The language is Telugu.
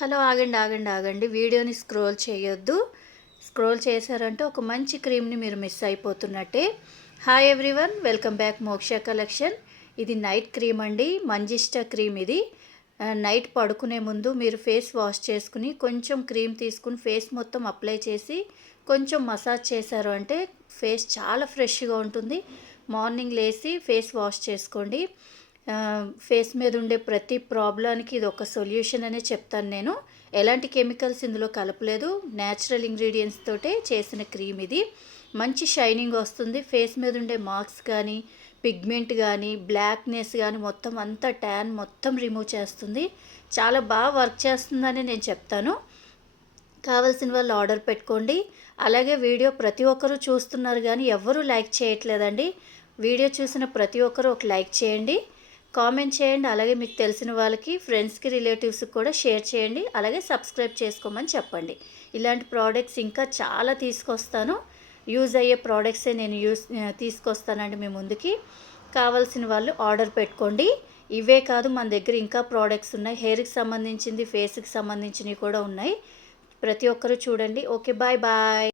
హలో ఆగండి ఆగండి ఆగండి వీడియోని స్క్రోల్ చేయొద్దు. స్క్రోల్ చేశారంటే ఒక మంచి క్రీమ్ని మీరు మిస్ అయిపోతున్నట్టే. Hi everyone, welcome back Moksha collection. ఇది నైట్ క్రీమ్ అండి, మంజిష్ట క్రీమ్ ఇది. నైట్ పడుకునే ముందు మీరు ఫేస్ వాష్ చేసుకుని కొంచెం క్రీమ్ తీసుకుని ఫేస్ మొత్తం అప్లై చేసి కొంచెం మసాజ్ చేశారు అంటే ఫేస్ చాలా ఫ్రెష్గా ఉంటుంది. మార్నింగ్ లేచి ఫేస్ వాష్ చేసుకోండి. ఫేస్ మీద ఉండే ప్రతి ప్రాబ్లానికి ఇది ఒక సొల్యూషన్ అనే చెప్తాను నేను. ఎలాంటి కెమికల్స్ ఇందులో కలపలేదు, న్యాచురల్ ఇంగ్రీడియంట్స్ తోటే చేసిన క్రీమ్ ఇది. మంచి షైనింగ్ వస్తుంది. ఫేస్ మీద ఉండే మార్క్స్ కానీ, పిగ్మెంట్ కానీ, బ్లాక్నెస్ కానీ మొత్తం అంతా ట్యాన్ మొత్తం రిమూవ్ చేస్తుంది. చాలా బాగా వర్క్ చేస్తుందని నేను చెప్తాను. కావాల్సిన వాళ్ళు ఆర్డర్ పెట్టుకోండి. అలాగే వీడియో ప్రతి ఒక్కరూ చూస్తున్నారు కానీ ఎవ్వరూ లైక్ చేయట్లేదండి. వీడియో చూసిన ప్రతి ఒక్కరూ ఒక లైక్ చేయండి, కామెంట్ చేయండి. అలాగే మీకు తెలిసిన వాళ్ళకి, ఫ్రెండ్స్కి, రిలేటివ్స్కి కూడా షేర్ చేయండి. అలాగే సబ్స్క్రైబ్ చేసుకోమని చెప్పండి. ఇలాంటి ప్రోడక్ట్స్ ఇంకా చాలా తీసుకొస్తాను. యూజ్ అయ్యే ప్రోడక్ట్సే నేను తీసుకొస్తానండి మీ ముందుకి. కావాల్సిన వాళ్ళు ఆర్డర్ పెట్టుకోండి. ఇవే కాదు, మన దగ్గర ఇంకా ప్రోడక్ట్స్ ఉన్నాయి. హెయిర్కి సంబంధించింది, ఫేస్కి సంబంధించినవి కూడా ఉన్నాయి. ప్రతి ఒక్కరూ చూడండి. Okay, bye bye.